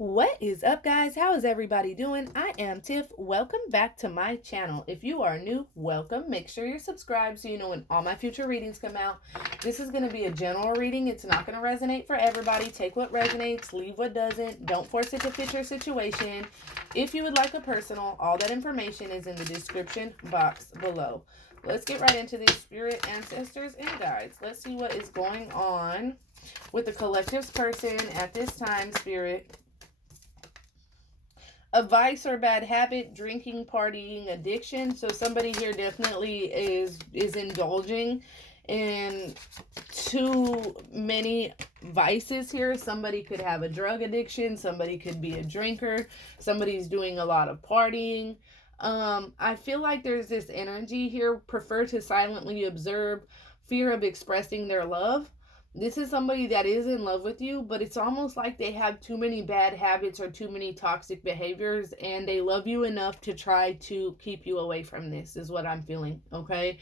What is up, guys? How is everybody doing? I am Tiff. Welcome back to my channel. If you are new, welcome. Make sure you're subscribed so you know when all my future readings come out. This is going to be a general reading. It's not going to resonate for everybody. Take what resonates, leave what doesn't. Don't force it to fit your situation. If you would like a personal, all that information is in the description box below. Let's get right into this, spirit, ancestors, and guides. Let's see what is going on with the collective's person at this time, spirit. A vice or bad habit: drinking, partying, addiction. So somebody here definitely is indulging in too many vices here. Somebody could have a drug addiction, somebody could be a drinker, somebody's doing a lot of partying. I feel like there's this energy here: prefer to silently observe, fear of expressing their love. This is somebody that is in love with you, but it's almost like they have too many bad habits or too many toxic behaviors, and they love you enough to try to keep you away from this, is what I'm feeling, okay?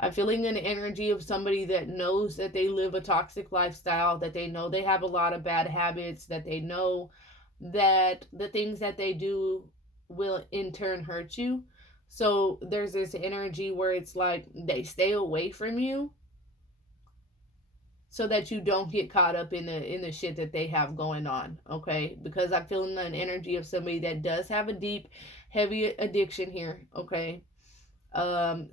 I'm feeling an energy of somebody that knows that they live a toxic lifestyle, that they know they have a lot of bad habits, that they know that the things that they do will in turn hurt you. So there's this energy where it's like they stay away from you so that you don't get caught up in the shit that they have going on, okay? Because I'm feeling an energy of somebody that does have a deep, heavy addiction here, okay?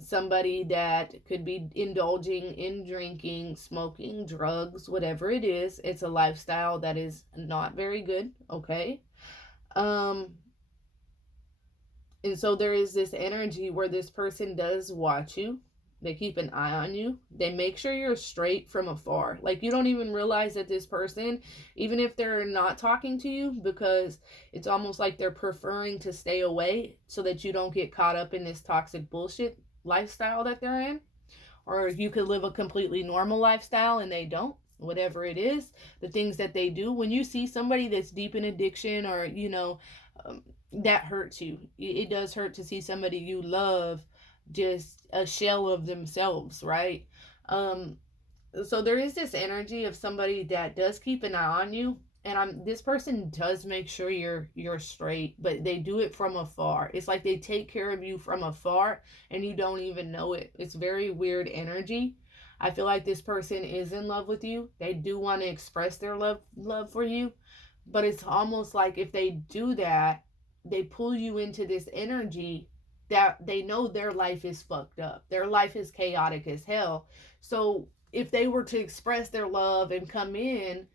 Somebody that could be indulging in drinking, smoking, drugs, whatever it is. It's a lifestyle that is not very good, okay? And so there is this energy where this person does watch you. They keep an eye on you. They make sure you're straight from afar. Like, you don't even realize that this person, even if they're not talking to you, because it's almost like they're preferring to stay away so that you don't get caught up in this toxic bullshit lifestyle that they're in. Or you could live a completely normal lifestyle and they don't. Whatever it is, the things that they do. When you see somebody that's deep in addiction, or, that hurts you. It does hurt to see somebody you love just a shell of themselves, right? So there is this energy of somebody that does keep an eye on you, and this person does make sure you're straight, but they do it from afar. It's like they take care of you from afar and you don't even know it. It's very weird energy. I feel like this person is in love with you. They do want to express their love for you, but it's almost like if they do that, they pull you into this energy that they know their life is fucked up. Their life is chaotic as hell. So if they were to express their love and come in,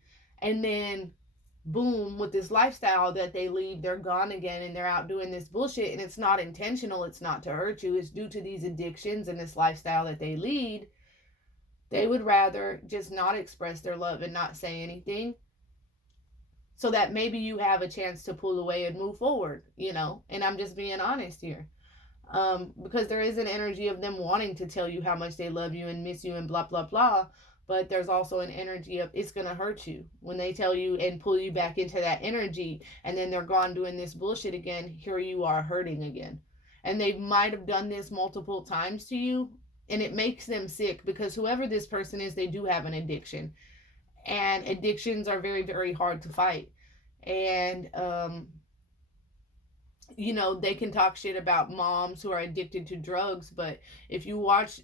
and then boom, with this lifestyle that they leave, they're gone again and they're out doing this bullshit, and it's not intentional, it's not to hurt you, it's due to these addictions and this lifestyle that they lead. They would rather just not express their love and not say anything, so that maybe you have a chance to pull away and move forward, and I'm just being honest here. Because there is an energy of them wanting to tell you how much they love you and miss you and blah blah blah, but there's also an energy of it's gonna hurt you when they tell you and pull you back into that energy, and then they're gone doing this bullshit again. Here you are hurting again, and they might have done this multiple times to you, and it makes them sick, because whoever this person is, they do have an addiction, and addictions are very, very hard to fight. And they can talk shit about moms who are addicted to drugs, but if you watch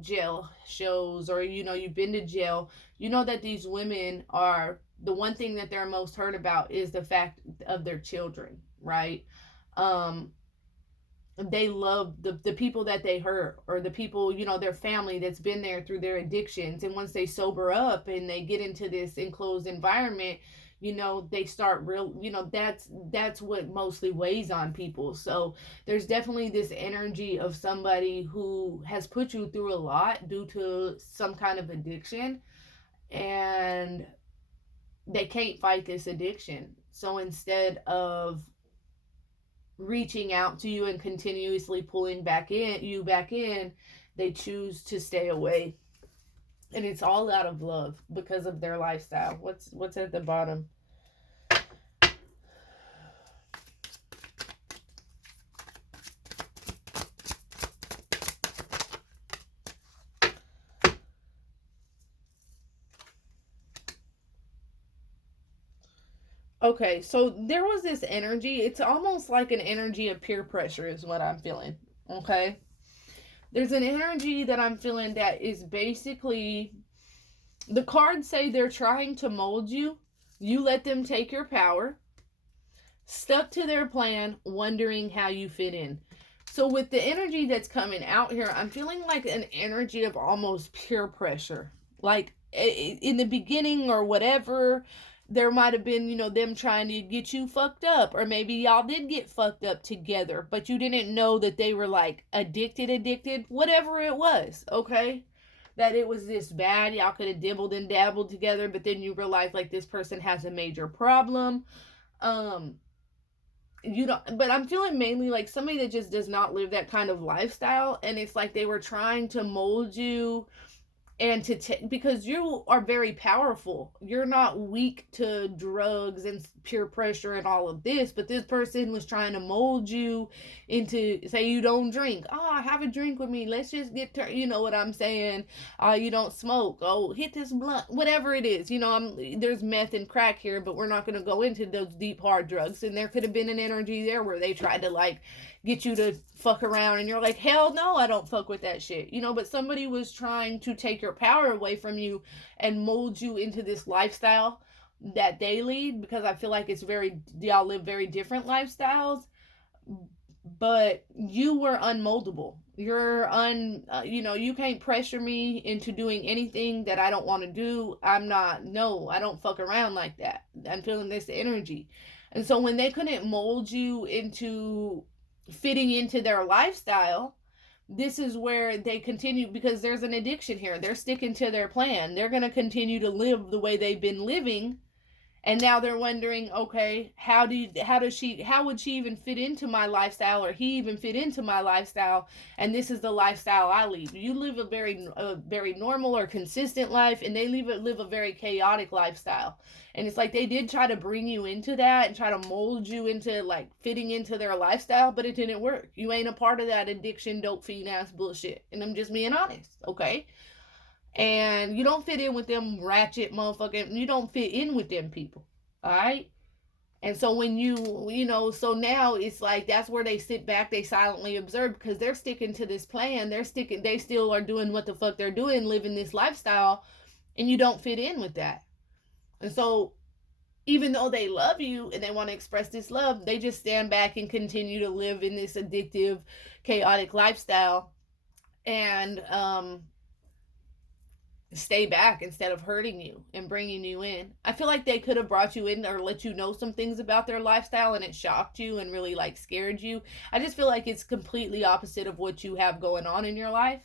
jail shows, or you've been to jail, you know that these women are, the one thing that they're most hurt about is the fact of their children, right? They love the people that they hurt, or the people, their family that's been there through their addictions, and once they sober up and they get into this enclosed environment, they start real, that's what mostly weighs on people. So there's definitely this energy of somebody who has put you through a lot due to some kind of addiction, and they can't fight this addiction. So instead of reaching out to you and continuously pulling back in, they choose to stay away. And it's all out of love because of their lifestyle. What's at the bottom? Okay, so there was this energy. It's almost like an energy of peer pressure, is what I'm feeling. Okay. There's an energy that I'm feeling that is basically, the cards say they're trying to mold you. You let them take your power, stuck to their plan, wondering how you fit in. So, with the energy that's coming out here, I'm feeling like an energy of almost peer pressure. Like in the beginning or whatever, there might have been, them trying to get you fucked up, or maybe y'all did get fucked up together, but you didn't know that they were like addicted, whatever it was, okay? That it was this bad. Y'all could have dibbled and dabbled together, but then you realize like this person has a major problem. Um, but I'm feeling mainly like somebody that just does not live that kind of lifestyle, and it's like they were trying to mold you and to take, because you are very powerful. You're not weak to drugs and peer pressure and all of this, but this person was trying to mold you into, say you don't drink, oh, have a drink with me, let's just get to, you know what I'm saying, you don't smoke, oh, hit this blunt, whatever it is, there's meth and crack here, but we're not going to go into those deep hard drugs. And there could have been an energy there where they tried to like get you to fuck around, and you're like, hell no, I don't fuck with that shit, but somebody was trying to take your power away from you and mold you into this lifestyle that they lead, because I feel like y'all live very different lifestyles, but you were unmoldable. You can't pressure me into doing anything that I don't want to do. I don't fuck around like that. I'm feeling this energy. And so when they couldn't mold you into fitting into their lifestyle, this is where they continue, because there's an addiction here. They're sticking to their plan. They're going to continue to live the way they've been living. And now they're wondering, okay, how would she even fit into my lifestyle, or he even fit into my lifestyle? And this is the lifestyle I lead. You live a very normal or consistent life, and they live a very chaotic lifestyle. And it's like they did try to bring you into that and try to mold you into like fitting into their lifestyle, but it didn't work. You ain't a part of that addiction, dope fiend ass bullshit. And I'm just being honest, okay? And you don't fit in with them ratchet motherfucking, you don't fit in with them people, all right? And so when so now it's like that's where they sit back, they silently observe, because they're sticking to this plan. They still are doing what the fuck they're doing, living this lifestyle, and you don't fit in with that. And so even though they love you and they want to express this love, they just stand back and continue to live in this addictive, chaotic lifestyle, and stay back instead of hurting you and bringing you in. I feel like they could have brought you in or let you know some things about their lifestyle, and it shocked you and really like scared you. I just feel like it's completely opposite of what you have going on in your life.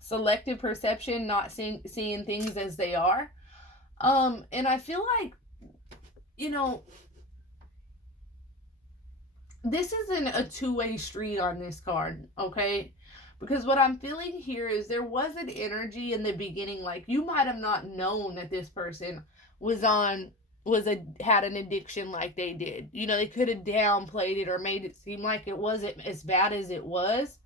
Selective perception, not seeing things as they are. And I feel like, this isn't a two-way street on this card, okay? Because what I'm feeling here is there was an energy in the beginning, like you might have not known that this person had an addiction like they did. They could have downplayed it or made it seem like it wasn't as bad as it was.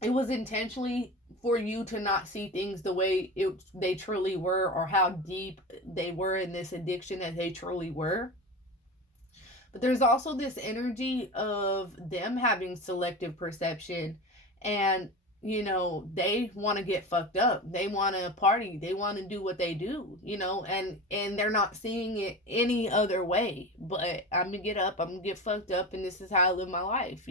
It was intentionally for you to not see things the way they truly were, or how deep they were in this addiction that they truly were. But there's also this energy of them having selective perception, and they want to get fucked up, they want to party, they want to do what they do, and they're not seeing it any other way. But I'm gonna get up, I'm gonna get fucked up, and this is how I live my life,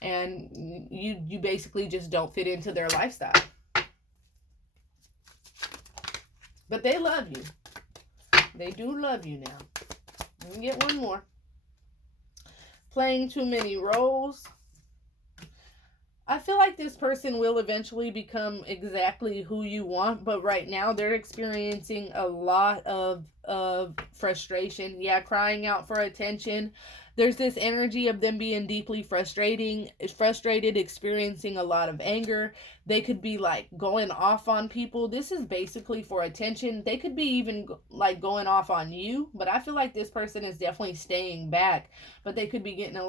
and you basically just don't fit into their lifestyle. But they love you. They do love you now. Let me get one more. Playing too many roles. I feel like this person will eventually become exactly who you want, but right now they're experiencing a lot of frustration. Yeah, crying out for attention. There's this energy of them being deeply frustrated, experiencing a lot of anger. They could be like going off on people. This is basically for attention. They could be even like going off on you, but I feel like this person is definitely staying back. But they could be getting in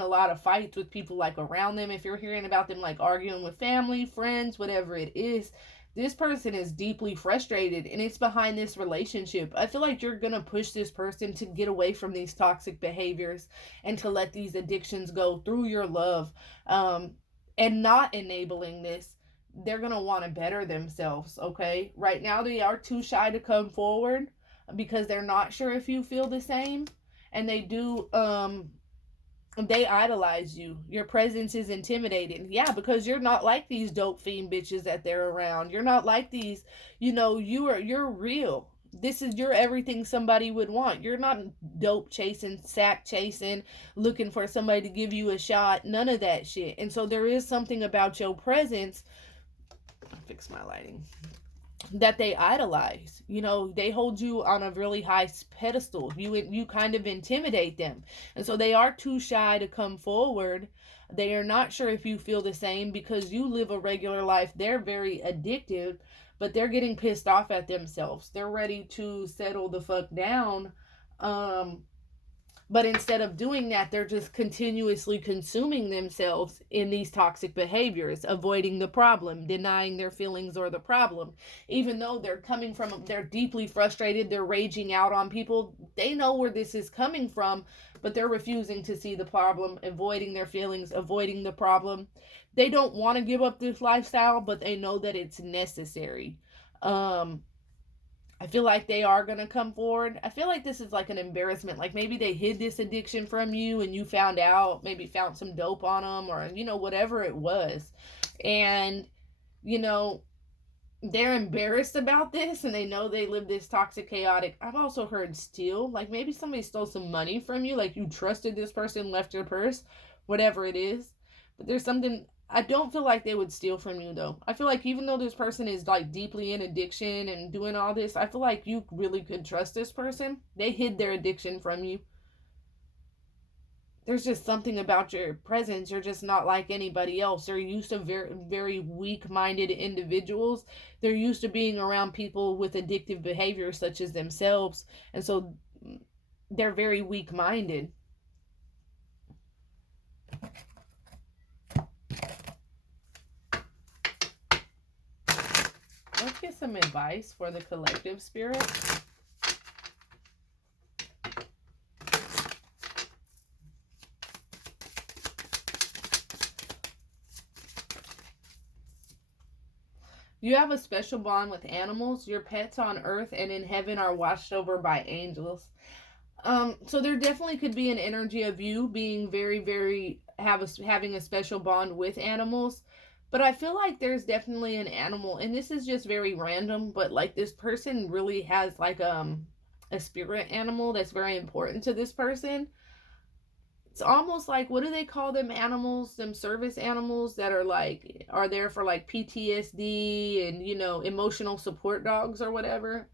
a lot of fights with people like around them. If you're hearing about them like arguing with family, friends, whatever it is, This person is deeply frustrated and it's behind this relationship. I feel like you're going to push this person to get away from these toxic behaviors and to let these addictions go through your love, and not enabling this. They're going to want to better themselves, okay? Right now, they are too shy to come forward because they're not sure if you feel the same. And they idolize you. Your presence is intimidating. Yeah, because you're not like these dope fiend bitches that they're around. You're not like these, you're real. You're everything somebody would want. You're not dope chasing, sack chasing, looking for somebody to give you a shot. None of that shit. And so there is something about your presence. I'll fix my lighting, that they idolize. They hold you on a really high pedestal. You kind of intimidate them. And so they are too shy to come forward. They are not sure if you feel the same because you live a regular life. They're very addictive, but they're getting pissed off at themselves. They're ready to settle the fuck down. But instead of doing that, they're just continuously consuming themselves in these toxic behaviors, avoiding the problem, denying their feelings or the problem. Even though they're deeply frustrated, they're raging out on people, they know where this is coming from, but they're refusing to see the problem, avoiding their feelings, avoiding the problem. They don't want to give up this lifestyle, but they know that it's necessary. I feel like they are going to come forward. I feel like this is like an embarrassment. Like maybe they hid this addiction from you and you found out, maybe found some dope on them or, whatever it was. And, they're embarrassed about this and they know they live this toxic, chaotic. I've also heard steal. Like maybe somebody stole some money from you. Like you trusted this person, left your purse, whatever it is. But there's something. I don't feel like they would steal from you though. I feel like even though this person is like deeply in addiction and doing all this, I feel like you really could trust this person. They hid their addiction from you. There's just something about your presence. You're just not like anybody else. They're used to very, very weak-minded individuals. They're used to being around people with addictive behaviors such as themselves. And so they're very weak-minded. Let's get some advice for the collective spirit. You have a special bond with animals. Your pets on earth and in heaven are watched over by angels. So there definitely could be an energy of you being very, very having a special bond with animals. But I feel like there's definitely an animal, and this is just very random, but like this person really has like a spirit animal that's very important to this person. It's almost like, what do they call them animals, them service animals that are there for like PTSD and emotional support dogs or whatever.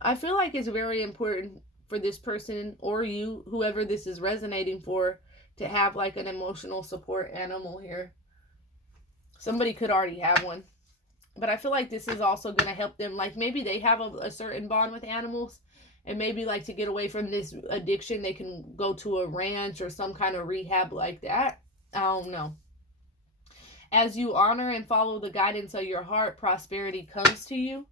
I feel like it's very important for this person or you, whoever this is resonating for, to have like an emotional support animal here. Somebody could already have one, but I feel like this is also going to help them. Like maybe they have a certain bond with animals, and maybe like to get away from this addiction, they can go to a ranch or some kind of rehab like that. I don't know. As you honor and follow the guidance of your heart, prosperity comes to you.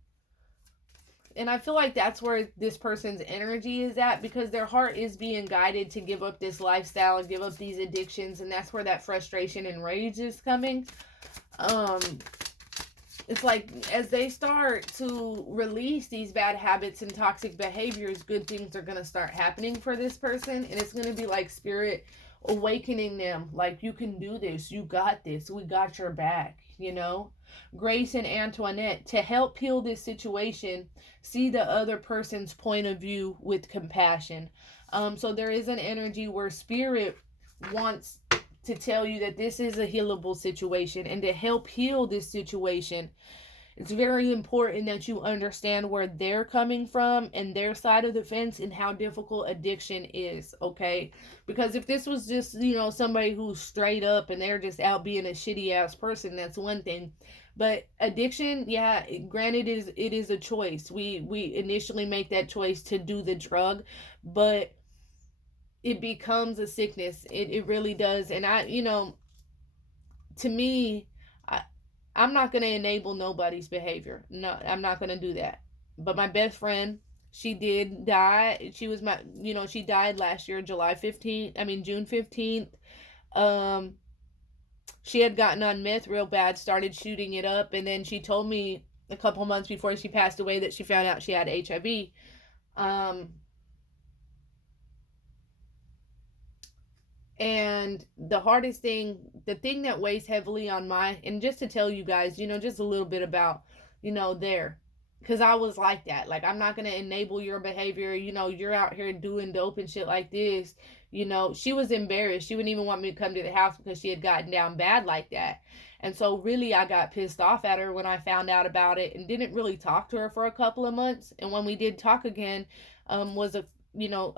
And I feel like that's where this person's energy is at, because their heart is being guided to give up this lifestyle and give up these addictions. And that's where that frustration and rage is coming. It's like as they start to release these bad habits and toxic behaviors, good things are going to start happening for this person. And it's going to be like spirit awakening them. Like, you can do this. You got this. We got your back, Grace and Antoinette, to help heal this situation, see the other person's point of view with compassion. So there is an energy where spirit wants to tell you that this is a healable situation, and to help heal this situation, it's very important that you understand where they're coming from and their side of the fence and how difficult addiction is, okay? Because if this was just, somebody who's straight up and they're just out being a shitty ass person, that's one thing. But addiction, yeah, granted, it is a choice. We initially make that choice to do the drug, but it becomes a sickness. It really does. And to me, I'm not going to enable nobody's behavior. No, I'm not going to do that. But my best friend, she did die. She was my, she died last year, June 15th. Um, she had gotten on meth real bad, started shooting it up, and then she told me a couple months before she passed away that she found out she had HIV. And the hardest thing, the thing that weighs heavily on and just to tell you guys, just a little bit about, there. Because I was like that. Like, I'm not going to enable your behavior. You're out here doing dope and shit like this. She was embarrassed. She wouldn't even want me to come to the house because she had gotten down bad like that. And so really I got pissed off at her when I found out about it and didn't really talk to her for a couple of months. And when we did talk again, was a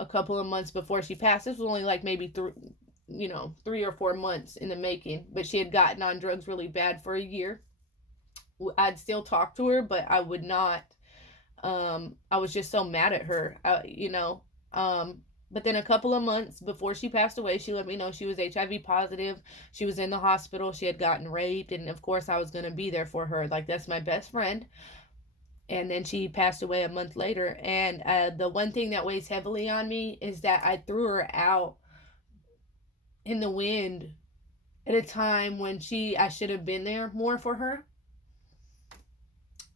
couple of months before she passed. This was only like maybe 3 or 4 months in the making, but she had gotten on drugs really bad for a year. I'd still talk to her, but I would not. I was just so mad at her, but then a couple of months before she passed away, she let me know she was HIV positive. She was in the hospital. She had gotten raped. And of course I was going to be there for her. Like, that's my best friend. And then she passed away a month later. And the one thing that weighs heavily on me is that I threw her out in the wind at a time when I should have been there more for her.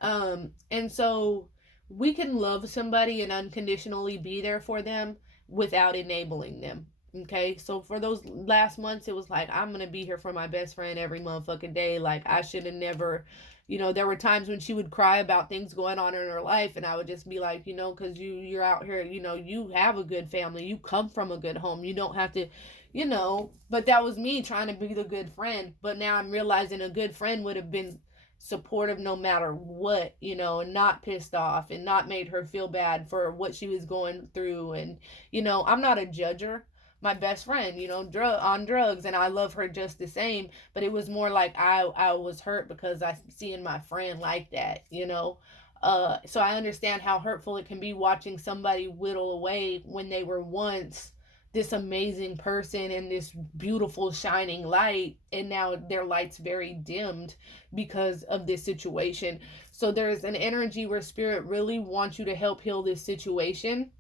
And so we can love somebody and unconditionally be there for them without enabling them. Okay, so for those last months, it was like, I'm gonna be here for my best friend every motherfucking day. Like, I should have never, there were times when she would cry about things going on in her life, and I would just be like, because you're out here, you have a good family, you come from a good home, you don't have to, but that was me trying to be the good friend. But now I'm realizing a good friend would have been supportive no matter what, and not pissed off and not made her feel bad for what she was going through. And, I'm not a judger. My best friend, on drugs, and I love her just the same, but it was more like I was hurt because I seeing my friend like that, so I understand how hurtful it can be watching somebody whittle away when they were once this amazing person and this beautiful shining light, and now their light's very dimmed because of this situation. So there's an energy where spirit really wants you to help heal this situation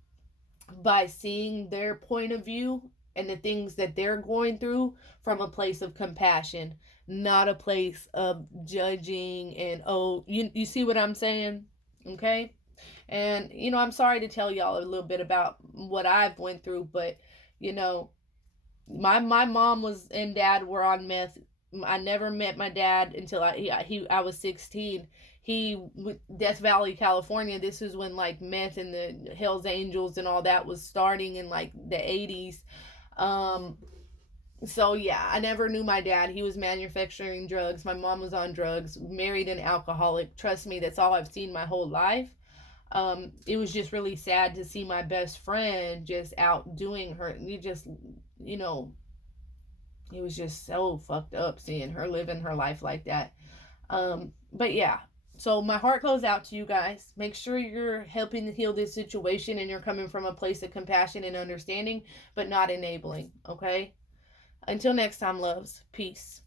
by seeing their point of view and the things that they're going through from a place of compassion, not a place of judging and, you see what I'm saying? Okay. And I'm sorry to tell y'all a little bit about what I've went through, but my mom and dad were on meth. I never met my dad until I was 16. Death Valley, California. This is when like meth and the Hells Angels and all that was starting in like the 80s. So yeah, I never knew my dad. He was manufacturing drugs. My mom was on drugs, married an alcoholic. Trust me, that's all I've seen my whole life. It was just really sad to see my best friend just out doing her. It was just so fucked up seeing her living her life like that. But yeah, so my heart goes out to you guys. Make sure you're helping to heal this situation and you're coming from a place of compassion and understanding, but not enabling. Okay. Until next time, loves. Peace.